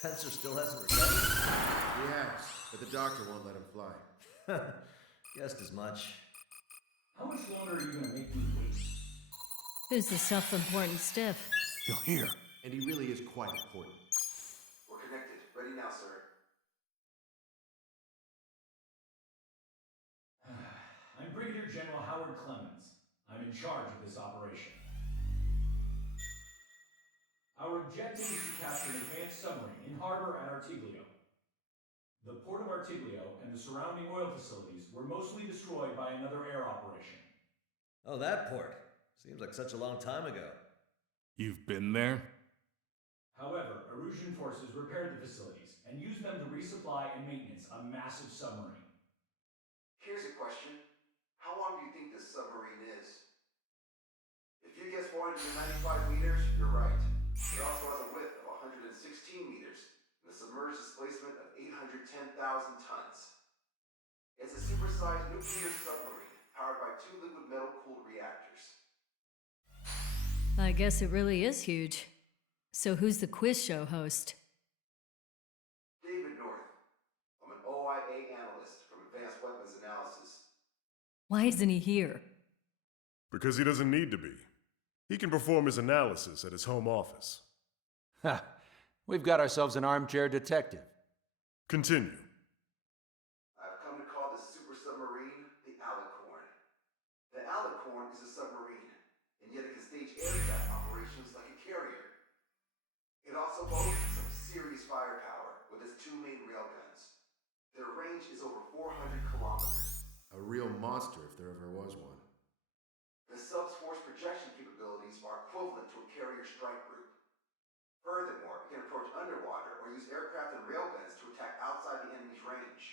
Spencer still hasn't recovered? He has, but the doctor won't let him fly. Guessed as much. How much longer are you gonna make me wait? Who's the self-important stiff? You'll hear. And he really is quite important. We're connected. Ready now, sir. I'm Brigadier General Howard Clemens. I'm in charge of this operation. Our objective is to capture an advanced submarine in harbor at Artiglio. The port of Artiglio and the surrounding oil facilities were mostly destroyed by another air operation. Oh, that port. Seems like such a long time ago. You've been there? However, Erusian forces repaired the facilities and used them to resupply and maintenance a massive submarine. Here's a question. How long do you think this submarine is? If you guess 495 meters, you're right. It also has a width of 116 meters and a submerged displacement of 810,000 tons. It's a supersized nuclear submarine powered by 2 liquid metal-cooled reactors. I guess it really is huge. So who's the quiz show host? David North. I'm an OIA analyst from Advanced Weapons Analysis. Why isn't he here? Because he doesn't need to be. He can perform his analysis at his home office. Ha! We've got ourselves an armchair detective. Continue. I've come to call this super submarine the Alicorn. The Alicorn is a submarine, and yet it can stage aircraft operations like a carrier. It also boasts some serious firepower with its 2 main railguns. Their range is over 400 kilometers. A real monster if there ever was one. The sub's force projection capabilities are equivalent to a carrier strike group. Furthermore, it can approach underwater or use aircraft and railguns to attack outside the enemy's range.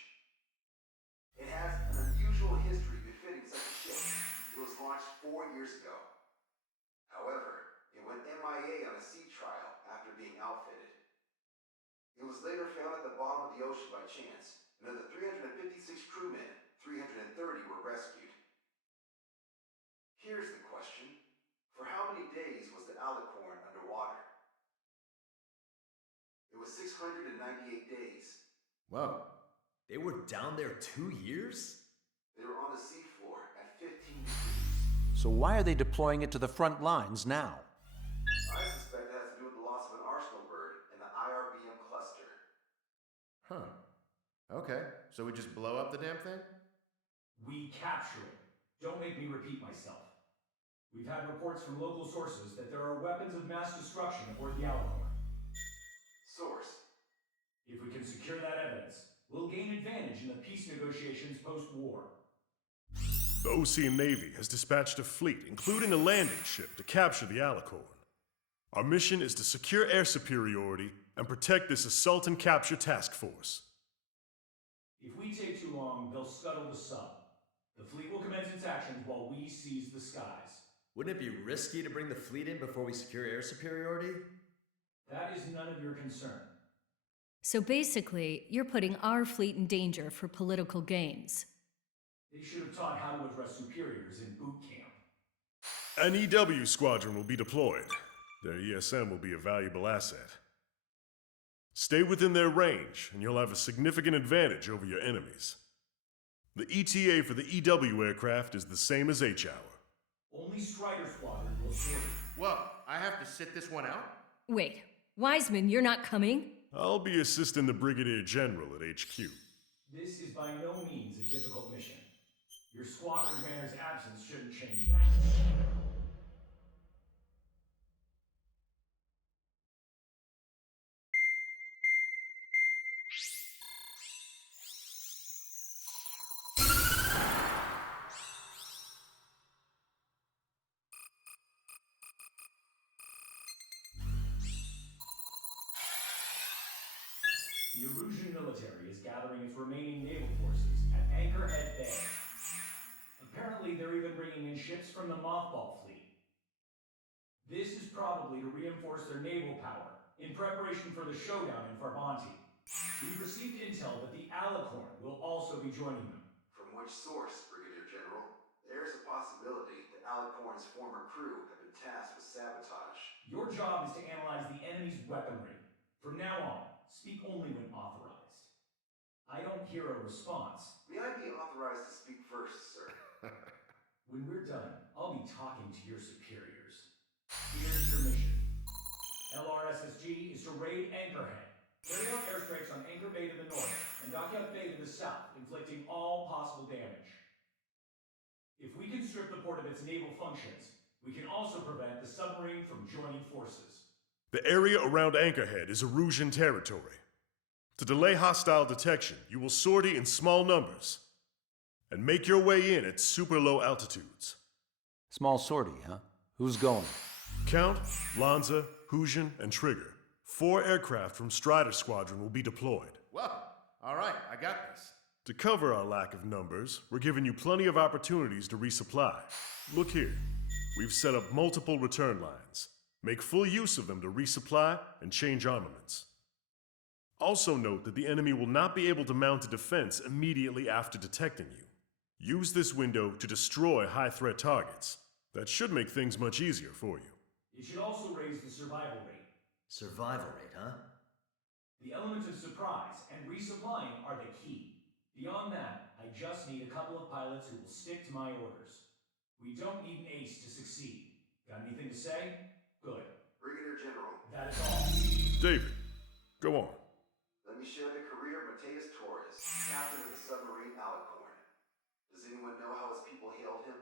It has an unusual history befitting such a ship. It was launched 4 years ago. However, it went MIA on a sea trial after being outfitted. It was later found at the bottom of the ocean by chance, and of the 356 crewmen, 330 were rescued. Here's the question. For how many days was the Alicorn underwater? It was 698 days. Whoa. They were down there 2 years? They were on the seafloor at 15 degrees. So why are they deploying it to the front lines now? I suspect it has to do with the loss of an arsenal bird in the IRBM cluster. Huh. Okay, so we just blow up the damn thing? We capture it. Don't make me repeat myself. We've had reports from local sources that there are weapons of mass destruction aboard the Alicorn. Source. If we can secure that evidence, we'll gain advantage in the peace negotiations post-war. The Ocean Navy has dispatched a fleet, including a landing ship, to capture the Alicorn. Our mission is to secure air superiority and protect this assault and capture task force. If we take too long, they'll scuttle the sub. The fleet will commence its actions while we seize the skies. Wouldn't it be risky to bring the fleet in before we secure air superiority? That is none of your concern. So basically, you're putting our fleet in danger for political gains. They should have taught how to address superiors in boot camp. An EW squadron will be deployed. Their ESM will be a valuable asset. Stay within their range, and you'll have a significant advantage over your enemies. The ETA for the EW aircraft is the same as H-Hour. Only Strider Squadron will sort it. Well, I have to sit this one out? Wait, Wiseman, you're not coming? I'll be assisting the Brigadier General at HQ. This is by no means a difficult mission. Your squadron commander's absence shouldn't change that. The Erusian military is gathering its remaining naval forces at Anchorhead Bay. Apparently, they're even bringing in ships from the Mothball fleet. This is probably to reinforce their naval power in preparation for the showdown in Farbanti. We've received intel that the Alicorn will also be joining them. From which source, Brigadier General? There's a possibility that Alicorn's former crew have been tasked with sabotage. Your job is to analyze the enemy's weaponry. From now on, Speak only when authorized. I don't hear a response. May I be authorized to speak first, sir? When we're done, I'll be talking to your superiors. Here's your mission. LRSSG is to raid Anchorhead. Carry out airstrikes on Anchor Bay to the north and Dockyard Bay to the south, inflicting all possible damage. If we can strip the port of its naval functions, we can also prevent the submarine from joining forces. The area around Anchorhead is Erusian territory. To delay hostile detection, you will sortie in small numbers and make your way in at super low altitudes. Small sortie, huh? Who's going? Count, Lanza, Hujan, and Trigger. 4 aircraft from Strider Squadron will be deployed. Well, all right, I got this. To cover our lack of numbers, we're giving you plenty of opportunities to resupply. Look here. We've set up multiple return lines. Make full use of them to resupply and change armaments. Also note that the enemy will not be able to mount a defense immediately after detecting you. Use this window to destroy high-threat targets. That should make things much easier for you. It should also raise the survival rate. Survival rate, huh? The elements of surprise and resupplying are the key. Beyond that, I just need a couple of pilots who will stick to my orders. We don't need an ace to succeed. Got anything to say? Good. Brigadier General, That is all. David, go on. let me share the career of Mateus Torres, captain of the submarine Alicorn. Does anyone know how his people hailed him?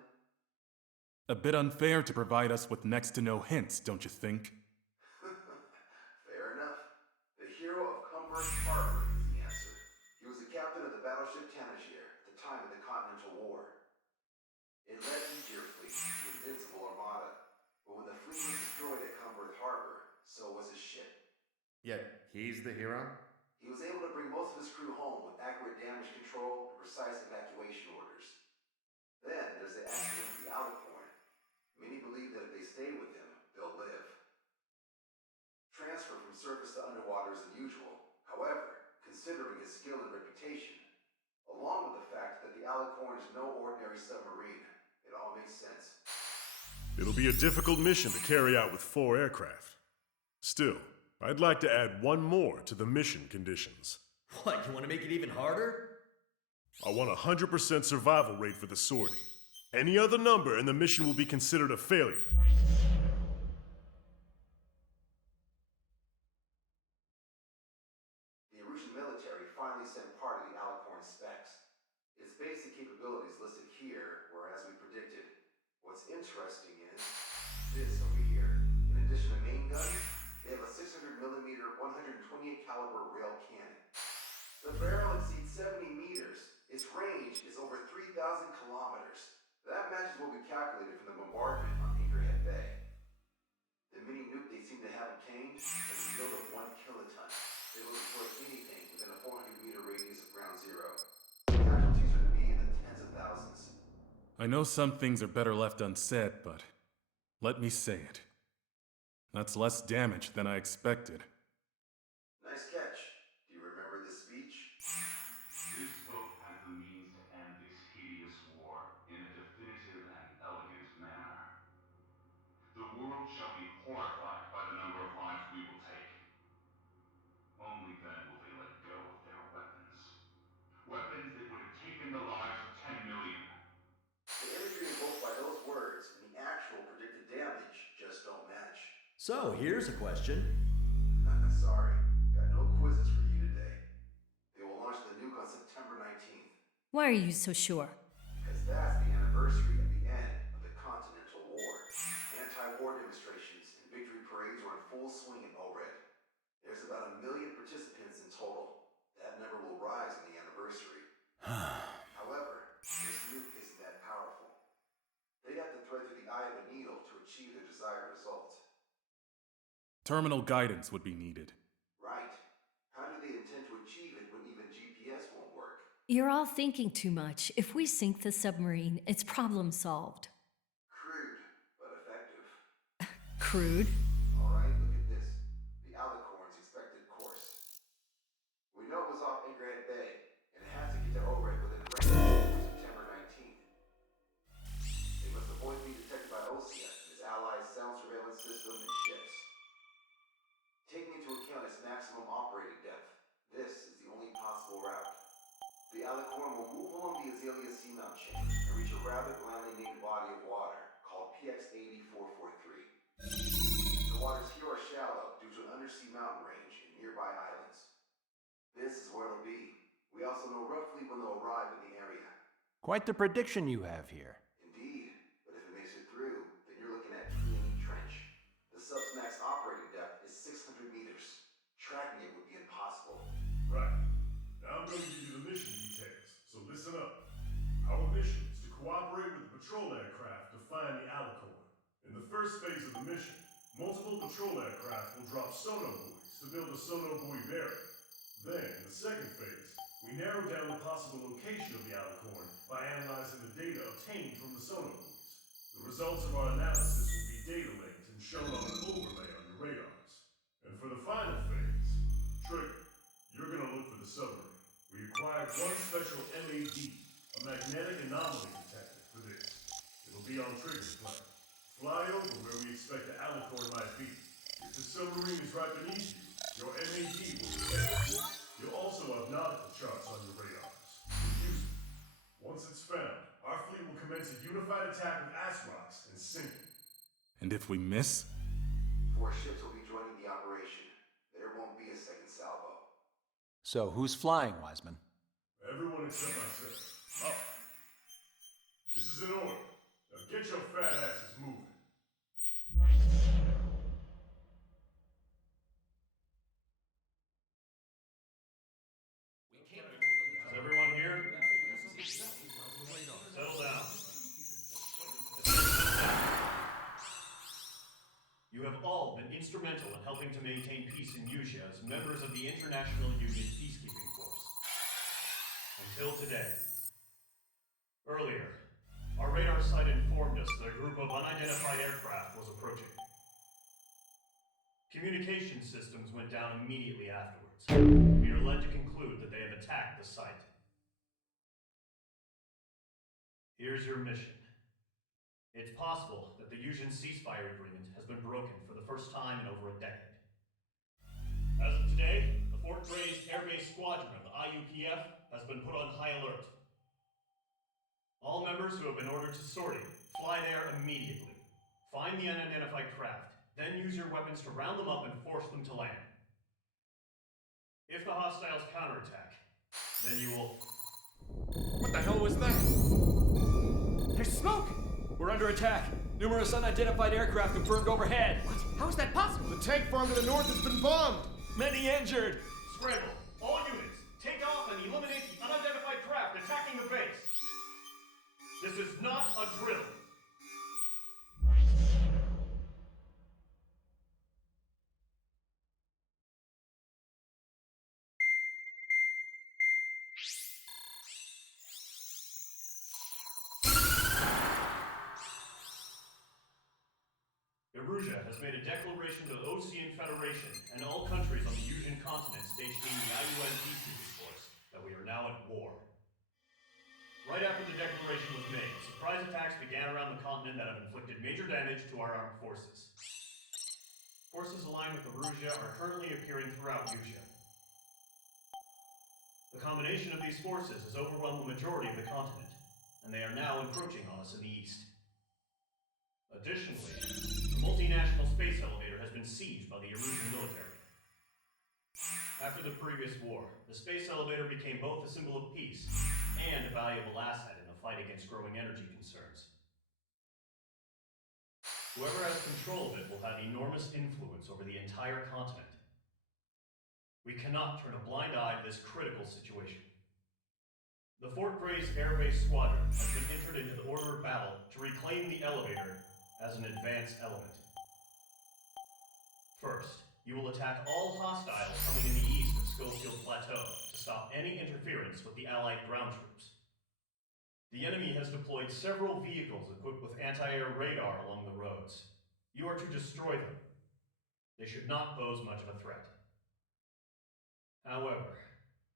A bit unfair to provide us with next to no hints, don't you think? Fair enough. The hero of Cumberland Harbor is the answer. He was the captain of the battleship Tanager at the time of the Continental War. It led Aegir Fleet, the Invincible Armada. But when the fleet was destroyed at Cumberland Harbor, so was his ship. Yet, he's the hero? He was able to bring most of his crew home with accurate damage control and precise evacuation orders. Then there's the accident with the Alicorn. Many believe that if they stay with him, they'll live. Transfer from surface to underwater is unusual. However, considering his skill and reputation, along with the fact that the Alicorn is no ordinary submarine, it all makes sense. It'll be a difficult mission to carry out with 4 aircraft. Still, I'd like to add one more to the mission conditions. What, you want to make it even harder? I want a 100% survival rate for the sortie. Any other number and the mission will be considered a failure. The Erusian military finally sent part of the Alicorn specs. Its basic capabilities listed here were as we predicted. What's interesting is this over here. In addition to main guns, they have a 600mm 128 caliber rail cannon. The barrel exceeds 70 meters. Its range is over 3,000 kilometers. That matches what we calculated from the bombardment on Anchorhead Bay. The mini nuke they seem to have obtained has a yield of 1 kiloton. They will destroy anything within a 400-meter radius of ground zero. Casualties are to be in the tens of thousands. I know some things are better left unsaid, but let me say it. That's less damage than I expected. Nice catch. Do you remember this speech? This book has the means to end this hideous war in a definitive and elegant manner. The world shall be horrified by the number of lives we will take. Only then will they let go of their weapons. Weapons that would have taken the lives of 10 million. The imagery invoked by those words and the actual predicted damage just don't match. So, here's a question. Sorry, got no quizzes for you today. They will launch the nuke on September 19th. Why are you so sure? Because that's the anniversary of the end of the Continental War. Anti-war demonstrations and victory parades are in full swing in Ored. There's about 1 million participants in total. That number will rise on the anniversary. However, this nuke isn't that powerful. They'd have to thread through the eye of a needle to achieve their desired result. Terminal guidance would be needed. Right. How do they intend to achieve it when even GPS won't work? You're all thinking too much. If we sink the submarine, it's problem solved. Crude, but effective. Crude? Alright, look at this. The Alicorn's expected course. We know it was off Anchorhead Bay, and it has to get to Ored within range on September 19th. They must avoid being detected by Osea and his allies' sound surveillance system and ships. Taking into account its maximum operating depth, Alicorn will move along the Azalea Seamount chain and reach a rather blandly named body of water called PX-8443. The waters here are shallow due to an undersea mountain range and nearby islands. This is where it'll be. We also know roughly when they'll arrive in the area. Quite the prediction you have here. Indeed, but if it makes it through, then you're looking at P&E Trench. The sub's max operating depth is 600 meters. Tracking it would be impossible. Right. Now I'm going to give you the mission details, so listen up. Our mission is to cooperate with the patrol aircraft to find the Alicorn. In the first phase of the mission, multiple patrol aircraft will drop sono buoys to build a sono buoy bearing. Then, in the second phase, we narrow down the possible location of the Alicorn by analyzing the data obtained from the sono buoys. The results of our analysis will be data linked and shown on an overlay on your radars. And for the final phase, Trigger, you're gonna look for the submarine. We acquired one special MAD, a magnetic anomaly detector, for this. It'll be on Trigger's plan. Fly over where we expect the Alicorn might be. If the submarine is right beneath you, your MAD will detect it. You'll also have nautical charts on your radars. Use them. Once it's found, our fleet will commence a unified attack with asteroids and sink it. And if we miss? 4 ships will be joining the operation. There won't be a second salvo. So who's flying, Wiseman? Everyone except myself. Up. This is in order. Now get your fat asses moving. Is everyone here? Settle down. You have all been instrumental in helping to maintain peace in Usha as members of the International Union Peacekeeping Force. Until today. Earlier, our radar site informed us that a group of unidentified aircraft was approaching. Communication systems went down immediately afterwards. We are led to conclude that they have attacked the site. Here's your mission. It's possible that the Yusian ceasefire agreement has been broken for the first time in over a decade. As of today, the Fort Grays Air Base Squadron of the IUPF has been put on high alert. All members who have been ordered to sortie, fly there immediately. Find the unidentified craft, then use your weapons to round them up and force them to land. If the hostiles counterattack, then you will... What the hell was that? There's smoke! We're under attack. Numerous unidentified aircraft confirmed overhead. What? How is that possible? The tank farm to the north has been bombed! Many injured. Scramble! All units, take off and eliminate the unidentified craft attacking the base! This is not a drill! Erusia has made a declaration to the Ocean Federation and all countries on the Yusian continent stationing the IUN peacekeeping force that we are now at war. Right after the declaration was made, surprise attacks began around the continent that have inflicted major damage to our armed forces. Forces aligned with Erusia are currently appearing throughout Yusia. The combination of these forces has overwhelmed the majority of the continent, and they are now encroaching on us in the east. Additionally, the multinational space elevator has been sieged by the Erusian military. After the previous war, the space elevator became both a symbol of peace and a valuable asset in the fight against growing energy concerns. Whoever has control of it will have enormous influence over the entire continent. We cannot turn a blind eye to this critical situation. The Fort Grays Air Base Squadron has been entered into the order of battle to reclaim the elevator as an advanced element. First, you will attack all hostiles coming in the east of Schofield Plateau to stop any interference with the Allied ground troops. The enemy has deployed several vehicles equipped with anti-air radar along the roads. You are to destroy them. They should not pose much of a threat. However,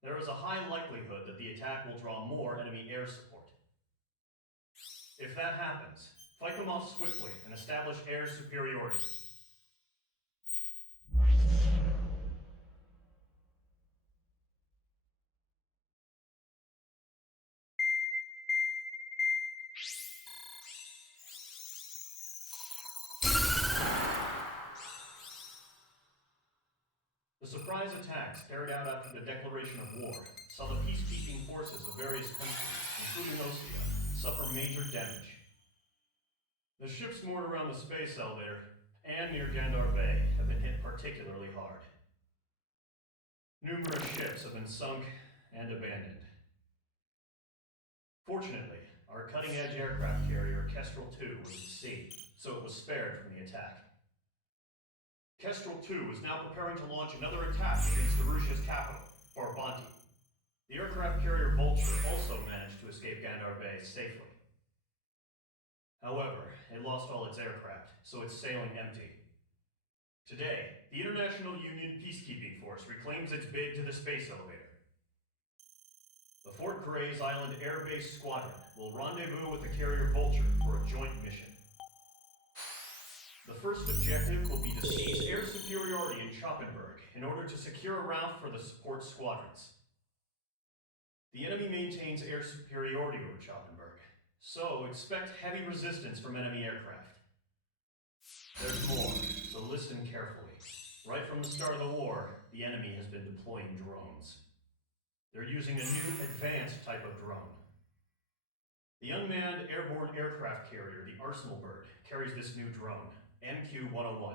there is a high likelihood that the attack will draw more enemy air support. If that happens, fight them off swiftly and establish air superiority. surprise attacks carried out after the declaration of war saw the peacekeeping forces of various countries, including Osea, suffer major damage. The ships moored around the space elevator and near Gandar Bay have been hit particularly hard. Numerous ships have been sunk and abandoned. Fortunately, our cutting-edge aircraft carrier Kestrel II was at sea, so it was spared from the attack. Kestrel II is now preparing to launch another attack against Erusia's capital, Farbanti. The aircraft carrier Vulture also managed to escape Gandar Bay safely. However, it lost all its aircraft, so it's sailing empty. Today, the International Union Peacekeeping Force reclaims its bid to the space elevator. The Fort Grays Island Air Base Squadron will rendezvous with the carrier Vulture for a joint mission. The first objective will be to seize air superiority in Choppenberg in order to secure a route for the support squadrons. The enemy maintains air superiority over Choppenberg, so expect heavy resistance from enemy aircraft. There's more, so listen carefully. Right from the start of the war, the enemy has been deploying drones. They're using a new advanced type of drone. The unmanned airborne aircraft carrier, the Arsenal Bird, carries this new drone, MQ-101.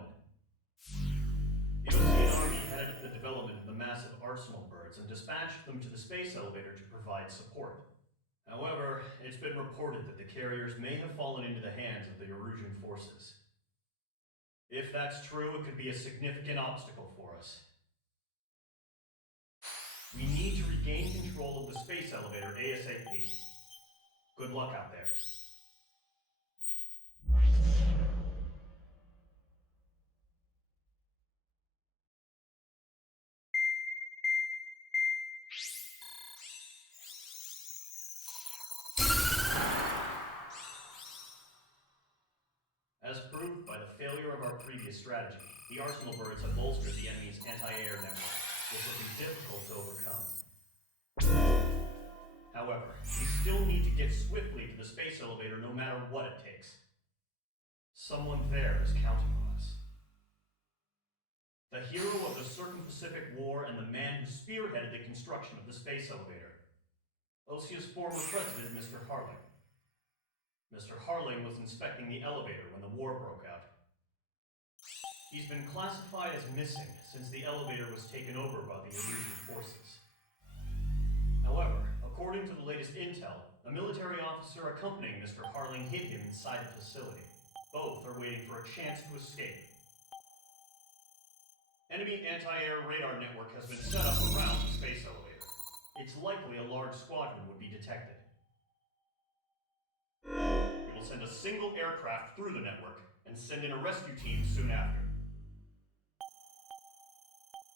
The Osean Army headed the development of the massive Arsenal Birds and dispatched them to the space elevator to provide support. However, it's been reported that the carriers may have fallen into the hands of the Erusian forces. If that's true, it could be a significant obstacle for us. We need to regain control of the space elevator ASAP. Good luck out there. As proved by the failure of our previous strategy, the Arsenal Birds have bolstered the enemy's anti-air network, which will be difficult to overcome. However, we still need to get swiftly to the space elevator no matter what it takes. Someone there is counting on us. The hero of the Circum-Pacific War and the man who spearheaded the construction of the space elevator. Osea's former president, Mr. Harling. Mr. Harling was inspecting the elevator when the war broke out. He's been classified as missing since the elevator was taken over by the Erusian forces. However, according to the latest intel, a military officer accompanying Mr. Harling hid him inside the facility. Both are waiting for a chance to escape. Enemy anti-air radar network has been set up around the space elevator. It's likely a large squadron would be detected. We will send a single aircraft through the network and send in a rescue team soon after.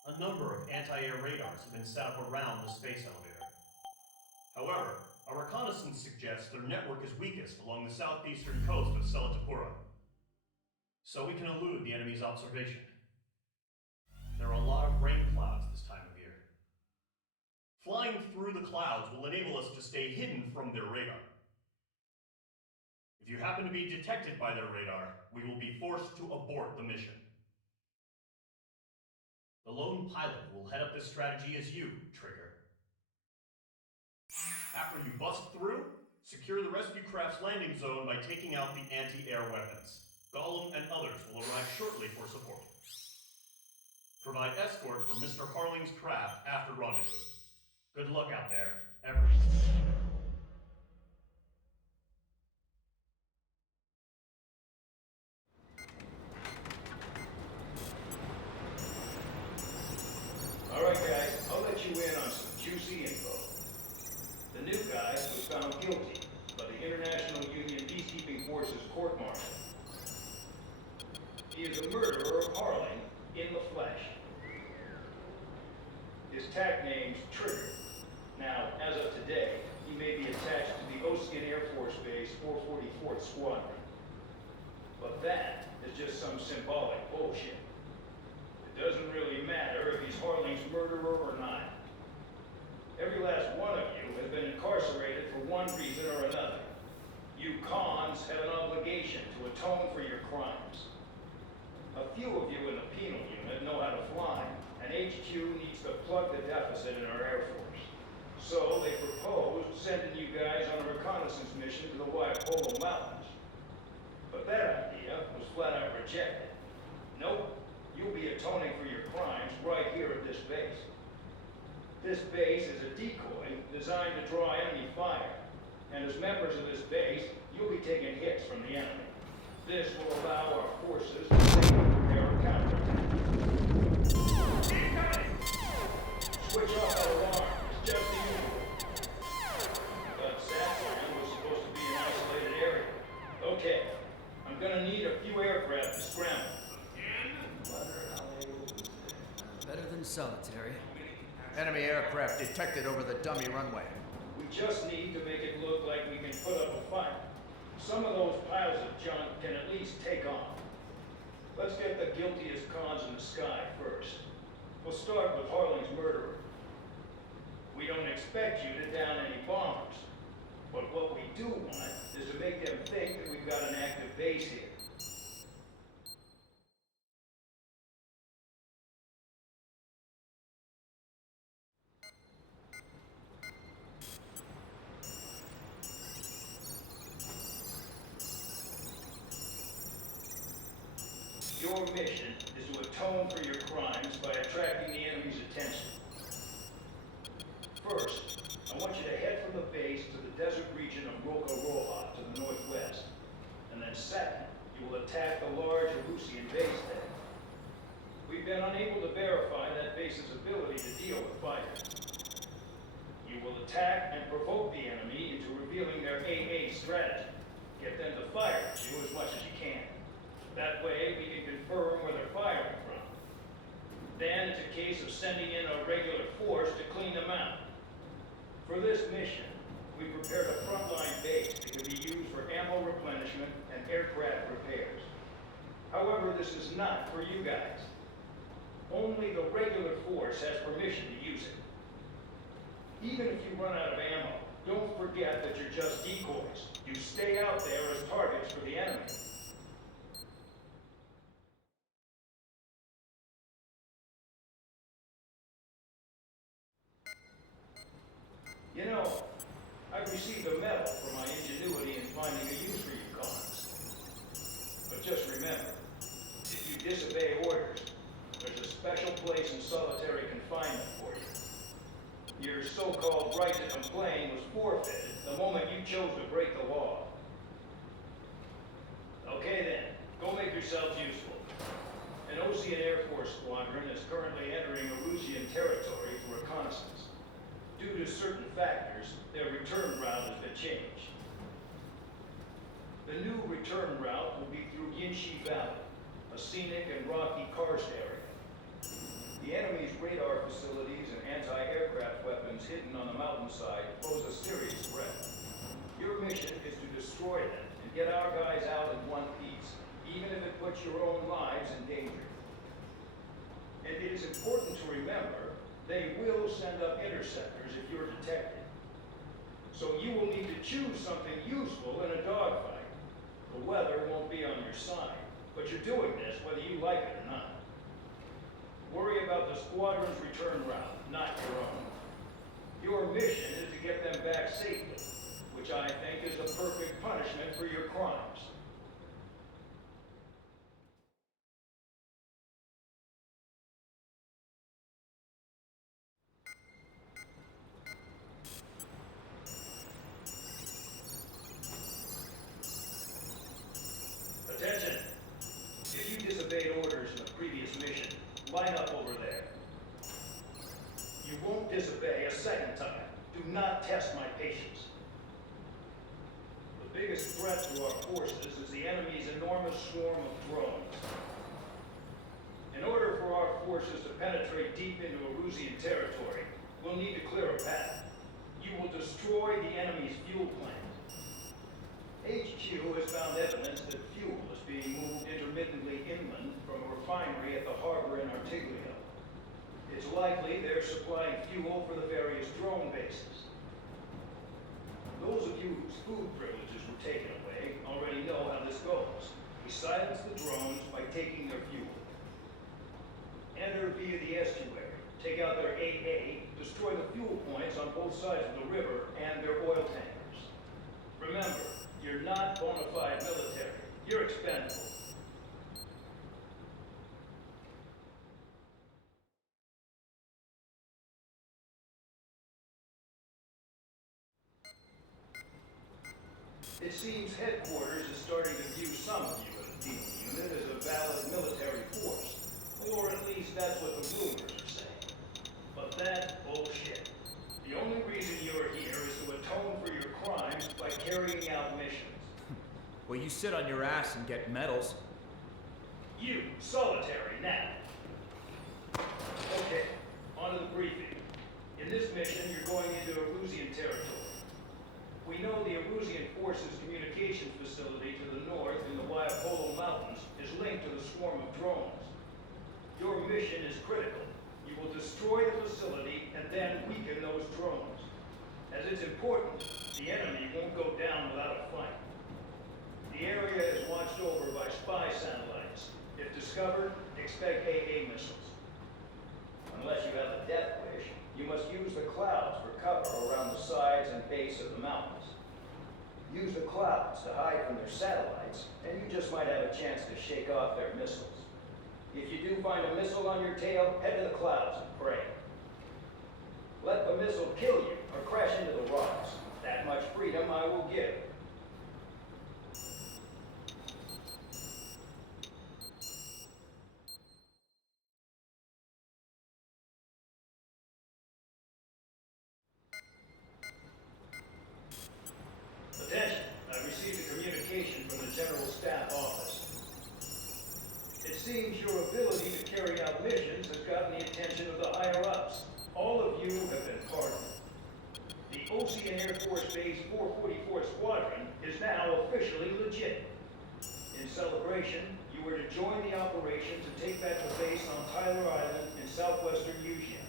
A number of anti-air radars have been set up around the space elevator. However, our reconnaissance suggests their network is weakest along the southeastern coast of Selatapura, so we can elude the enemy's observation. There are a lot of rain clouds this time of year. Flying through the clouds will enable us to stay hidden from their radar. If you happen to be detected by their radar, we will be forced to abort the mission. The lone pilot will head up this strategy as you, Trigger. After you bust through, secure the rescue craft's landing zone by taking out the anti-air weapons. Gollum and others will arrive shortly for support. Provide escort for Mr. Harling's craft after rendezvous. Good luck out there, everyone. Alright guys, I'll let you in on some juicy info. The new guy was found guilty by the International Union Peacekeeping Forces court-martial. He is a murderer of Harling in the flesh. His tag name's Trigger. Now, as of today, he may be attached to the Osean Air Force Base 444th Squadron. But that is just some symbolic bullshit. It doesn't really matter if he's Harling's murderer or not. Every last one of you has been incarcerated for one reason or another. You cons have an obligation to atone for your crimes. A few of you in the penal unit know how to fly, and HQ needs to plug the deficit in our Air Force. So they proposed sending you guys on a reconnaissance mission to the Waiapolo Mountains. But that idea was flat out rejected. Nope, you'll be atoning for your crimes right here at this base. This base is a decoy designed to draw enemy fire, and as members of this base, you'll be taking hits from the enemy. This will allow our forces to safely prepare a counterattack. Incoming! Switch off that alarm. It's just the usual. But Sapphire was supposed to be an isolated area. Okay, I'm gonna need a few aircraft to scramble. Better than solitary. Enemy aircraft detected over the dummy runway. We just need to make it look like we can put up a fight. Some of those piles of junk can at least take on. Let's get the guiltiest cons in the sky first. We'll start with Harling's murderer. We don't expect you to down any bombers. But what we do want is to make them think that we've got an active base here. Your mission is to atone for your crimes by attracting the enemy's attention. First, I want you to head from the base to the desert region of Roca-Roja to the northwest. And then second, you will attack the large Erusian base there. We've been unable to verify that base's ability to deal with fire. You will attack and provoke the enemy into revealing their AA strategy. Get them to fire at you as much as you can. That way, we can confirm where they're firing from. Then it's a case of sending in a regular force to clean them out. For this mission, we prepared a frontline base that can be used for ammo replenishment and aircraft repairs. However, this is not for you guys. Only the regular force has permission to use it. Even if you run out of ammo, don't forget that you're just decoys. You stay out there as targets for the enemy. You know, I've received a medal for my ingenuity in finding a use for you cons. But just remember, if you disobey orders, there's a special place in solitary confinement for you. Your so-called right to complain was forfeited the moment you chose to break the law. Okay then, go make yourselves useful. An Osean Air Force squadron is currently entering Erusian territory for reconnaissance. Due to certain factors, their return route has been changed. The new return route will be through Yinshi Valley, a scenic and rocky karst area. The enemy's radar facilities and anti-aircraft weapons hidden on the mountainside pose a serious threat. Your mission is to destroy them and get our guys out in one piece, even if it puts your own lives in danger. And it is important to remember, they will send up interceptors if you're detected. So you will need to choose something useful in a dogfight. The weather won't be on your side, but you're doing this whether you like it or not. Worry about the squadron's return route, not your own. Your mission is to get them back safely, which I think is the perfect punishment for your crimes. Attention! If you disobeyed orders in the previous mission, line up over there. You won't disobey a second time. Do not test my patience. The biggest threat to our forces is the enemy's enormous swarm of drones. In order for our forces to penetrate deep into Erusian territory, we'll need to clear a path. You will destroy the enemy's fuel plant. HQ has found evidence that fuel is being moved intermittently inland from a refinery at the harbor in Artiglio. It's likely they're supplying fuel for the various drone bases. Those of you whose food privileges were taken away already know how this goes. We silence the drones by taking their fuel. Enter via the estuary. take out their AA, destroy the fuel points on both sides of the river, and their oil tankers. Remember, you're not bona fide military. You're expendable. It seems headquarters is starting to view some of you in the Penal Unit as a valid military force. Or at least that's what the rumors are saying. But that's bullshit. The only reason you're here is to atone for your crimes by carrying out missions. Well, you sit on your ass and get medals. You, solitary, now. Okay, on to the briefing. In this mission, you're going into Erusian territory. We know the Erusian Forces communications facility to the north in the Waiapolo Mountains is linked to the swarm of drones. Your mission is critical. You will destroy the facility and then weaken those drones. As it's important, the enemy won't go down without a fight. The area is watched over by spy satellites. If discovered, expect AA missiles. Unless you have a death wish, you must use the clouds for cover around the sides and base of the mountains. Use the clouds to hide from their satellites, and you just might have a chance to shake off their missiles. If you do find a missile on your tail, head to the clouds and pray. Let the missile kill you or crash into the rocks. That much freedom I will give. Attention! I've received a communication from the General Staff Office. It seems your ability to carry out missions has gotten the attention of the higher-ups. All of you have been pardoned. The Ocean Air Force Base 444 Squadron is now officially legit. In celebration, you were to join the operation to take back the base on Tyler Island in southwestern Usea.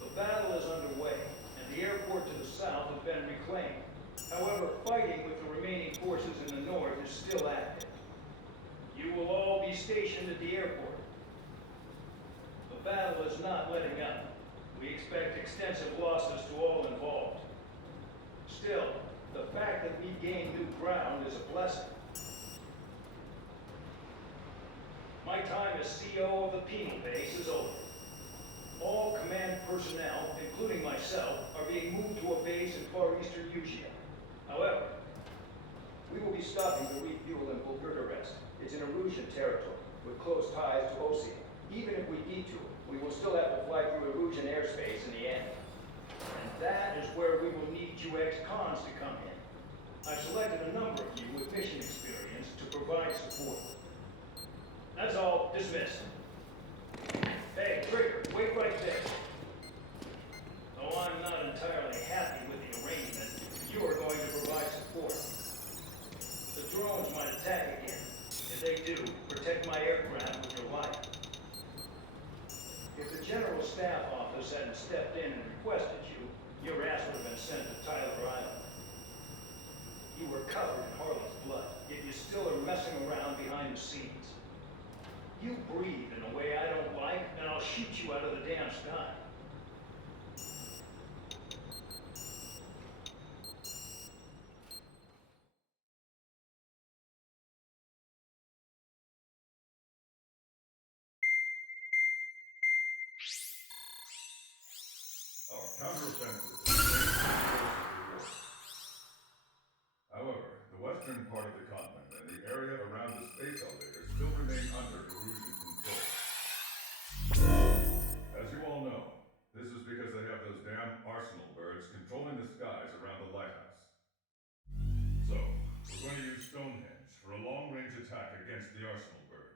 The battle is underway, and the airport to the south has been reclaimed. However, fighting with the remaining forces in the north is still active. You will all be stationed at the airport. The battle is not letting up. We expect extensive losses to all involved. Still, the fact that we gained new ground is a blessing. My time as CO of the Penal Base is over. All command personnel, including myself, are being moved to a base in far eastern Usea. However, we will be stopping to refuel in Bulgurgarest. It's in Erusian territory, with close ties to Osea. Even if we detour, we will still have to fly through Erusian airspace in the end. And that is where we will need you ex-cons to come in. I've selected a number of you with mission experience to provide support. That's all. Dismissed. Hey, Trigger, wait right there. Though I'm not entirely happy with the arrangement, you are going to provide support. The drones might attack again. If they do, protect my aircraft with your life. If the General Staff Office hadn't stepped in and requested you, your ass would have been sent to Tyler Island. You were covered in Harley's blood, yet you still are messing around behind the scenes. You breathe in a way I don't like, and I'll shoot you out of the damn sky. Our counteroffensive is the war. However, the western part of the continent and the area around the space elevator still remain under Erusian control. As you all know, this is because they have those damn arsenal birds controlling the skies around the lighthouse. So, we're going to use Stonehenge for a long-range attack against the arsenal bird.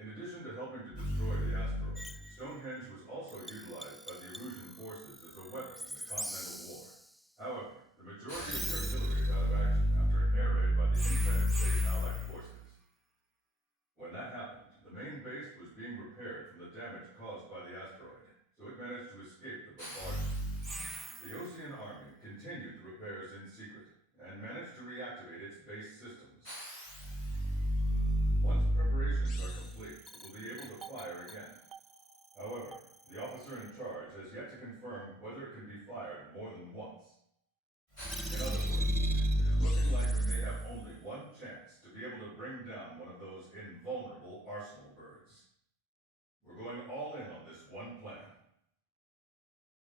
In addition to helping to destroy the asteroid, Stonehenge was also utilized by the Erusian forces as a weapon in the Continental War. However, the majority of the artillery is out of action after an air raid by the Independent State Allied forces. When that happened, the main base was being repaired from the damage caused by the asteroid, so it managed to escape the bombardment. The Ocean Army continued the repairs in secret, and managed to reactivate its base systems. Once preparations are complete, it will be able to fire again. going all in on this one plan.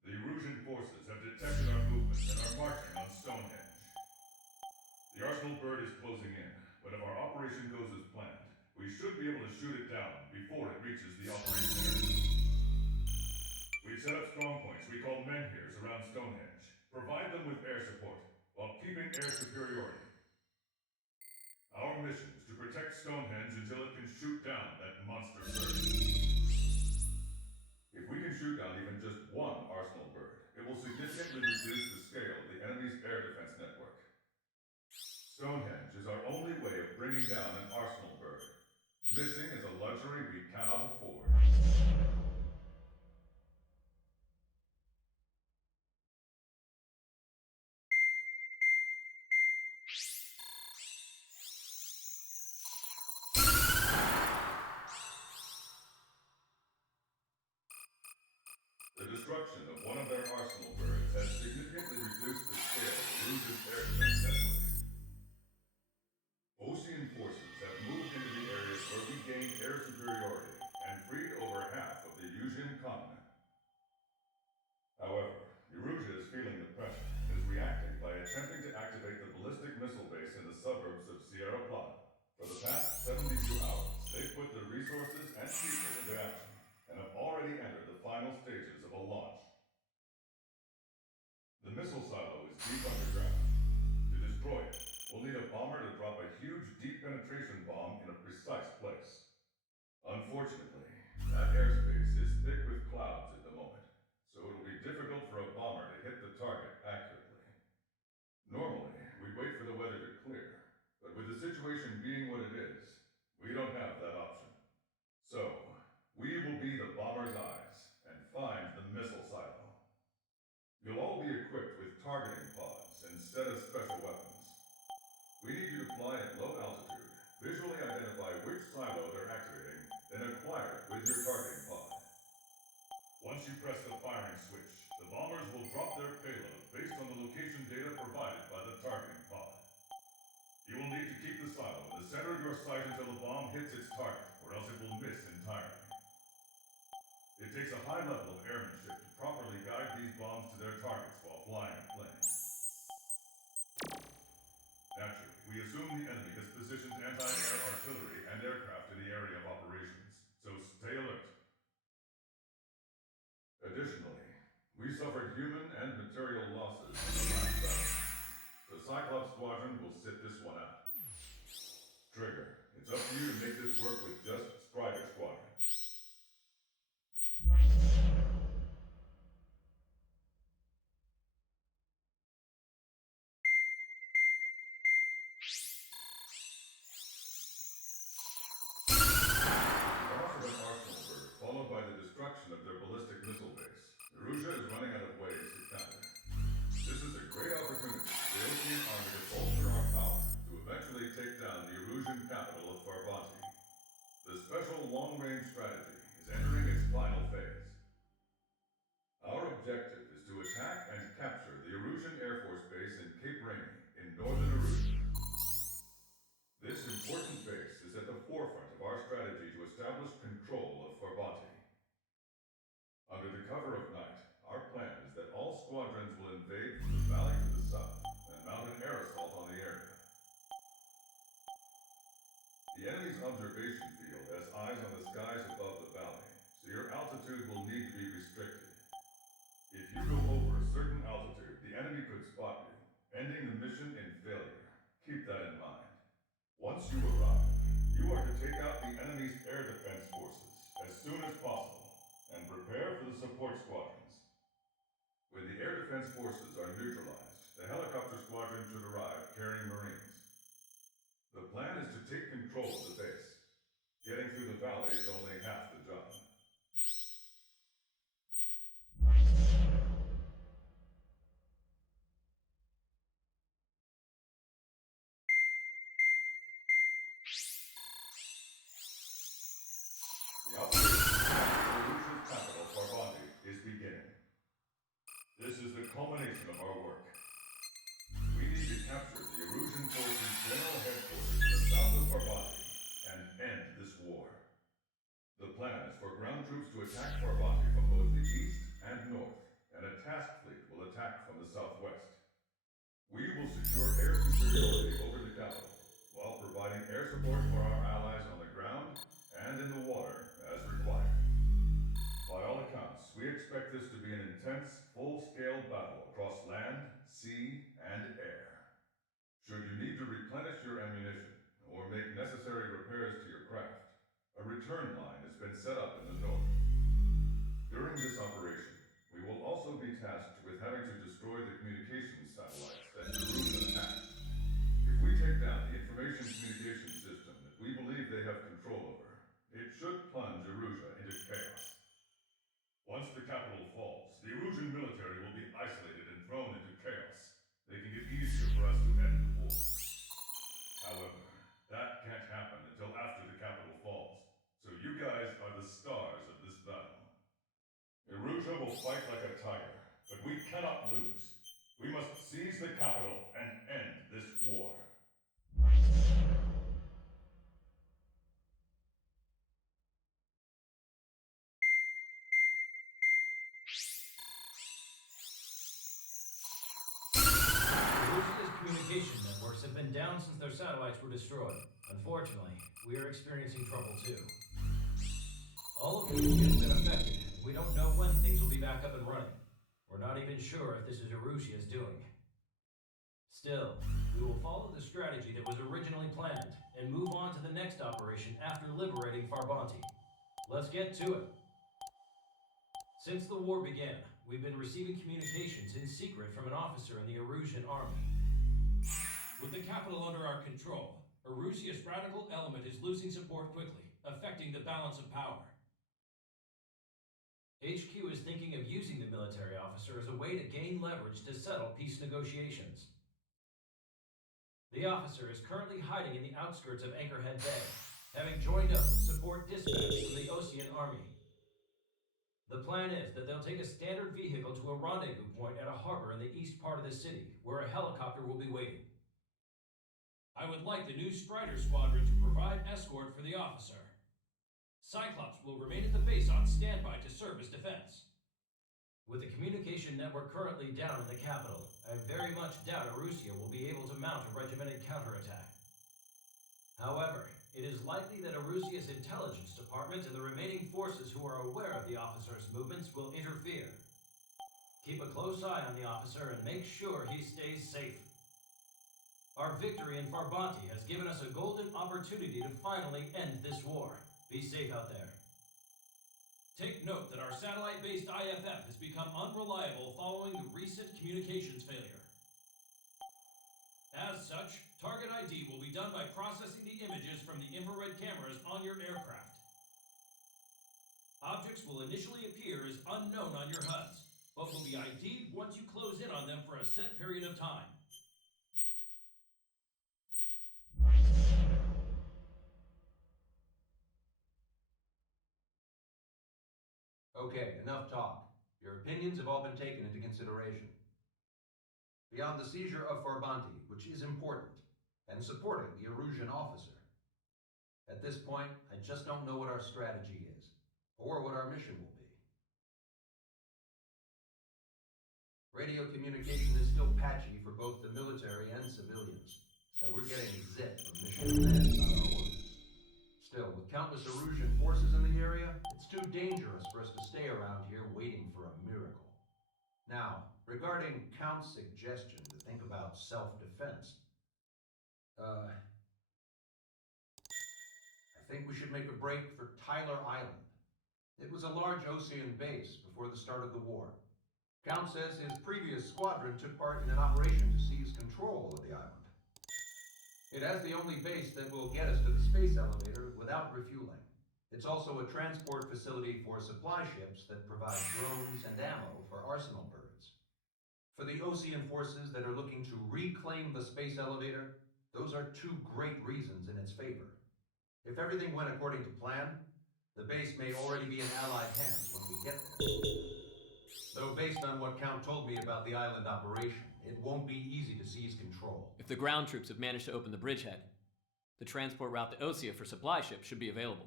The Erusian forces have detected our movements and are marching on Stonehenge. The Arsenal bird is closing in, but if our operation goes as planned, we should be able to shoot it down before it reaches the operation area. We've set up strong points we call menhirs around Stonehenge. Provide them with air support, while keeping air superiority. Our mission is to protect Stonehenge until it can shoot down that monster bird. If we can shoot down even just one Arsenal bird, it will significantly reduce the scale of the enemy's air defense network. Stonehenge is our only way of bringing down an Arsenal bird. Missing is a luxury we cannot afford. The destruction of one of their Arsenal birds has significantly reduced the scale of Erusia's air defense network. Ocean forces have moved into the areas where we gained air superiority and freed over half of the Eusian continent. However, Erusia is feeling the pressure and is reacting by attempting to activate the ballistic missile base in the suburbs of Sierra Plata. For the past 72 hours, they've put their resources and people into action and have already entered the final stages of a launch. The missile silo is deep underground. To destroy it, we'll need a bomber to drop a huge deep penetration bomb in a precise place. Unfortunately, that airspace is thick with clouds at the moment, so it'll be difficult for a bomber to hit the target accurately. Normally, we'd wait for the weather to clear, but with the situation being what it is, we don't have that option. So, we will be the bomber's eyes and find the missile silo. You'll all be equipped with targeting pods instead of special weapons. We need you to fly at low altitude, visually identify which silo they're activating, then acquire it with your targeting pod. Once you press the firing switch, the bombers will drop their payload based on the location data provided by the targeting pod. You will need to keep the silo in the center of your sight until the bomb hits its target, or else it will miss entirely. It takes a high level of airmanship to properly guide these bombs to their targets while flying a plane. Naturally, we assume the enemy has positioned anti-air artillery and aircraft in the area of operations, so stay alert. Additionally, we suffered human and material losses in the last battle. The Cyclops Squadron will sit this one out. Trigger, it's up to you to make this work with just Strider Squadron. Followed by the destruction of their ballistic missile base, Erusia is running out of ways to counter. This is a great opportunity for the Ocean Army to bolster our power to eventually take down the Erusian capital of Farbanti. The special long-range strategy is entering its final phase. Our objective is to attack and capture the Erusian Air Force Base in Cape Rainy in northern Erusia. This important base is at the forefront of our strategy to establish control of Farbanti. Under the cover of night, our plan is that all squadrons will invade from the valley to the south and mount an air assault on the area. The enemy's observation field has eyes on the skies above the valley, so your altitude will need to be restricted. If you go over a certain altitude, the enemy could spot you, ending the mission in failure. Keep that in mind. Once you arrive, you are to take out the enemy's air defense forces as soon as possible and prepare for the support squadrons. When the air defense forces are neutralized, the helicopter squadron should arrive carrying Marines. The plan is to take control of the base. Getting through the valley is only half the job. The operation of Erusia's capital, Farbanti, is beginning. This is the culmination of our work. We need to capture the Erusian forces' general headquarters in the south of Farbanti plan is for ground troops to attack Farbanti from both the east and north, and a task fleet will attack from the southwest. We will secure air superiority over the capital, while providing air support for our allies on the ground and in the water as required. By all accounts, we expect this to be an intense, full-scale battle across land, sea, and air. Should you need to replenish your ammunition or make necessary repairs to your craft, a return line has been set up in the north. During this operation, we will also be tasked with having to destroy the communications satellites that Jerusalem attacked. If we take down the information communication system that we believe they have control over, it should plunge Erusea into chaos. Once the capital falls, the Erusian military will be isolated and thrown into chaos, making it easier for us to end the war. However, that can't happen until after the capital falls, so you guys are the stars of this battle. Erusea will fight like a tiger, but we cannot lose. We must seize the capital and end this war. Erusea's communication networks have been down since their satellites were destroyed. Unfortunately, we are experiencing trouble too. All of Erusea has been affected. We don't know when things will be back up and running. We're not even sure if this is Erusea's doing. Still, we will follow the strategy that was originally planned and move on to the next operation after liberating Farbanti. Let's get to it. Since the war began, we've been receiving communications in secret from an officer in the Erusian army. With the capital under our control, Erusea's radical element is losing support quickly, affecting the balance of power. HQ is thinking of using the military officer as a way to gain leverage to settle peace negotiations. The officer is currently hiding in the outskirts of Anchorhead Bay, having joined up with support dispatch from the Osean army. The plan is that they'll take a standard vehicle to a rendezvous point at a harbor in the east part of the city, where a helicopter will be waiting. I would like the new Strider Squadron to provide escort for the officer. Cyclops will remain at the base on standby to serve as defense. With the communication network currently down in the capital, I very much doubt Erusea will be able to mount a regimented counterattack. However, it is likely that Erusea's intelligence department and the remaining forces who are aware of the officer's movements will interfere. Keep a close eye on the officer and make sure he stays safe. Our victory in Farbanti has given us a golden opportunity to finally end this war. Be safe out there. Take note that our satellite-based IFF has become unreliable following the recent communications failure. As such, target ID will be done by processing the images from the infrared cameras on your aircraft. Objects will initially appear as unknown on your HUDs, but will be ID'd once you close in on them for a set period of time. Okay, enough talk. Your opinions have all been taken into consideration. Beyond the seizure of Farbanti, which is important, and supporting the Erusian officer, at this point, I just don't know what our strategy is, or what our mission will be. Radio communication is still patchy for both the military and civilians, so we're getting zip from mission commands on our orders. Still, with countless Erusian forces in the area, it's too dangerous for us to stay around here waiting for a miracle. Now, regarding Count's suggestion to think about self-defense, I think we should make a break for Tyler Island. It was a large Osean base before the start of the war. Count says his previous squadron took part in an operation to seize control of the island. It has the only base that will get us to the space elevator without refueling. It's also a transport facility for supply ships that provide drones and ammo for arsenal birds. For the Osean forces that are looking to reclaim the space elevator, those are two great reasons in its favor. If everything went according to plan, the base may already be in Allied hands when we get there. Though based on what Count told me about the island operation, it won't be easy to seize control. If the ground troops have managed to open the bridgehead, the transport route to Osea for supply ships should be available.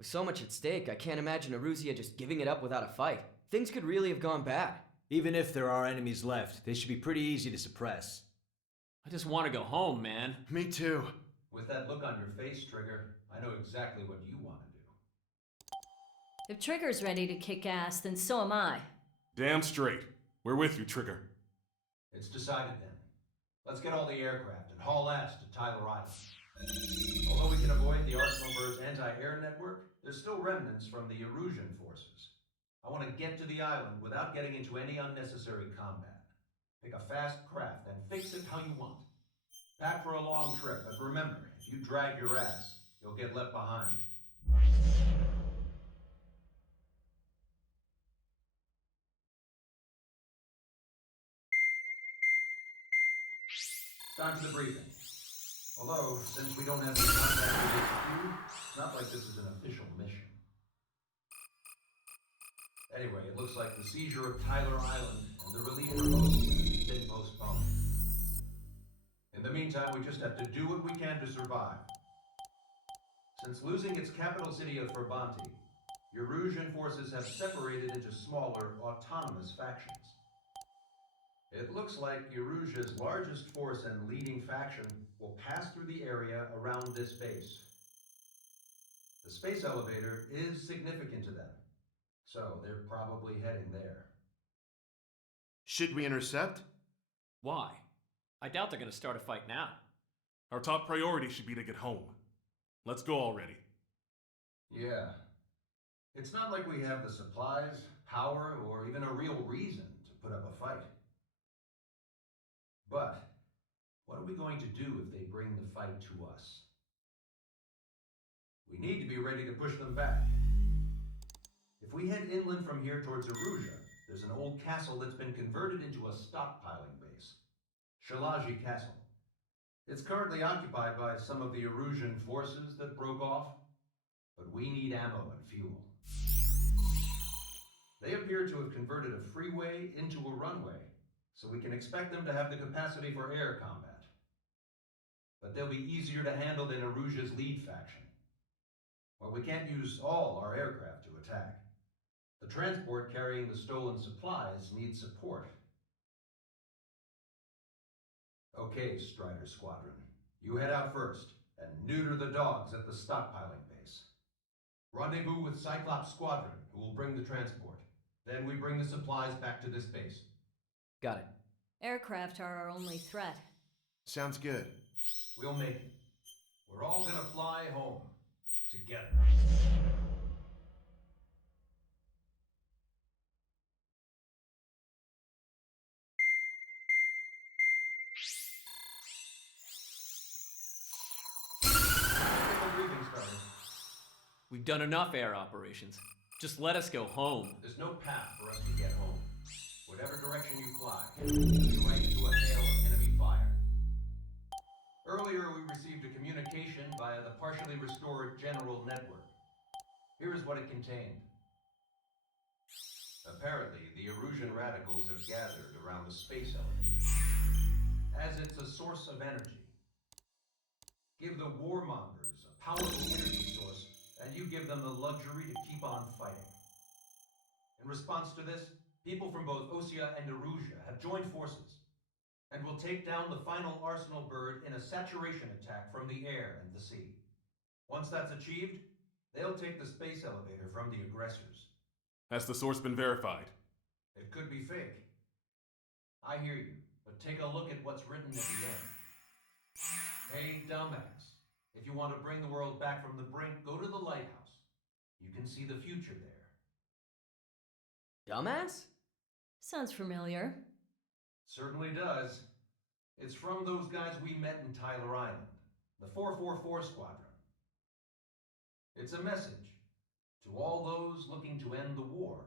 With so much at stake, I can't imagine Erusea just giving it up without a fight. Things could really have gone bad. Even if there are enemies left, they should be pretty easy to suppress. I just want to go home, man. Me too. With that look on your face, Trigger, I know exactly what you want to do. If Trigger's ready to kick ass, then so am I. Damn straight. We're with you, Trigger. It's decided then. Let's get all the aircraft and haul ass to Tyler Island. Although we can avoid the Arsenal Bird's anti-air network, there's still remnants from the Erusian forces. I want to get to the island without getting into any unnecessary combat. Pick a fast craft and fix it how you want. Pack for a long trip, but remember, if you drag your ass, you'll get left behind. Time for the briefing. Although, since we don't have any contact with HQ, it's not like this is an official mission. Anyway, it looks like the seizure of Tyler Island and the relief from Osea has been postponed. In the meantime, we just have to do what we can to survive. Since losing its capital city of Ferbanti, Erusian forces have separated into smaller, autonomous factions. It looks like Erusia's largest force and leading faction will pass through the area around this base. The space elevator is significant to them, so they're probably heading there. Should we intercept? Why? I doubt they're going to start a fight now. Our top priority should be to get home. Let's go already. Yeah. It's not like we have the supplies, power, or even a real reason to put up a fight. But, what are we going to do if they bring the fight to us? We need to be ready to push them back. If we head inland from here towards Erusia, there's an old castle that's been converted into a stockpiling base. Shalaji Castle. It's currently occupied by some of the Erusian forces that broke off, but we need ammo and fuel. They appear to have converted a freeway into a runway, so we can expect them to have the capacity for air combat. But they'll be easier to handle than Erusia's lead faction. Well, we can't use all our aircraft to attack. The transport carrying the stolen supplies needs support. Okay, Strider Squadron. You head out first, and neuter the dogs at the stockpiling base. Rendezvous with Cyclops Squadron, who will bring the transport. Then we bring the supplies back to this base. Got it. Aircraft are our only threat. Sounds good. We'll make it. We're all gonna fly home. Together. We've done enough air operations. Just let us go home. There's no path for us to get home. Whatever direction you fly, you're right into a hail of enemy fire. Earlier, we received a communication via the partially restored General Network. Here is what it contained. Apparently, the Erusian radicals have gathered around the space elevator, as it's a source of energy. Give the warmongers a powerful energy source, and you give them the luxury to keep on fighting. In response to this, people from both Osea and Erusia have joined forces, and will take down the final Arsenal Bird in a saturation attack from the air and the sea. Once that's achieved, they'll take the space elevator from the aggressors. Has the source been verified? It could be fake. I hear you, but take a look at what's written at the end. Hey, dumbass. If you want to bring the world back from the brink, go to the lighthouse. You can see the future there. Dumbass? Sounds familiar. Certainly does. It's from those guys we met in Tyler Island, the 444 Squadron. It's a message to all those looking to end the war,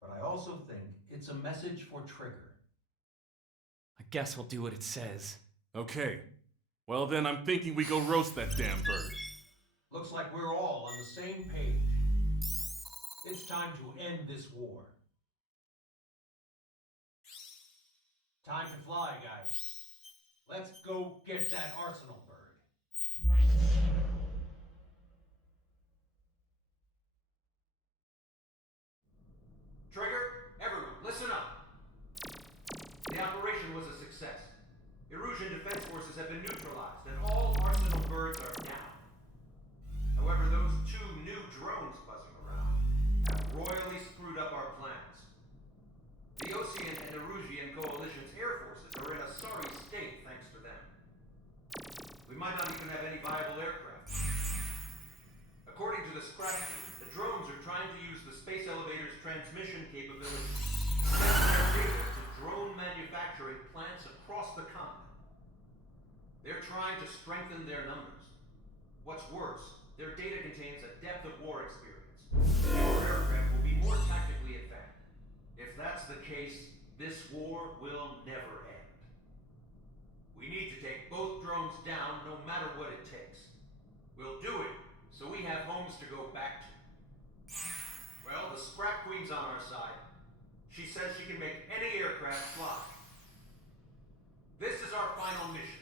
but I also think it's a message for Trigger. I guess we'll do what it says. Okay. Well then, I'm thinking we go roast that damn bird. Looks like we're all on the same page. It's time to end this war. Time to fly, guys. Let's go get that Arsenal Bird. forces have been neutralized, and all Arsenal birds are down. However, those 2 new drones buzzing around have royally screwed up our plans. The Osean and Erusian coalition's air forces are in a sorry state thanks to them. We might not even have any viable aircraft. According to the scrap team, the drones are trying to use the space elevator's transmission capability to send their data to drone manufacturing plants across the continent. They're trying to strengthen their numbers. What's worse, their data contains a depth of war experience. Your aircraft will be more tactically advanced. If that's the case, this war will never end. We need to take both drones down no matter what it takes. We'll do it so we have homes to go back to. Well, the Scrap Queen's on our side. She says she can make any aircraft fly. This is our final mission.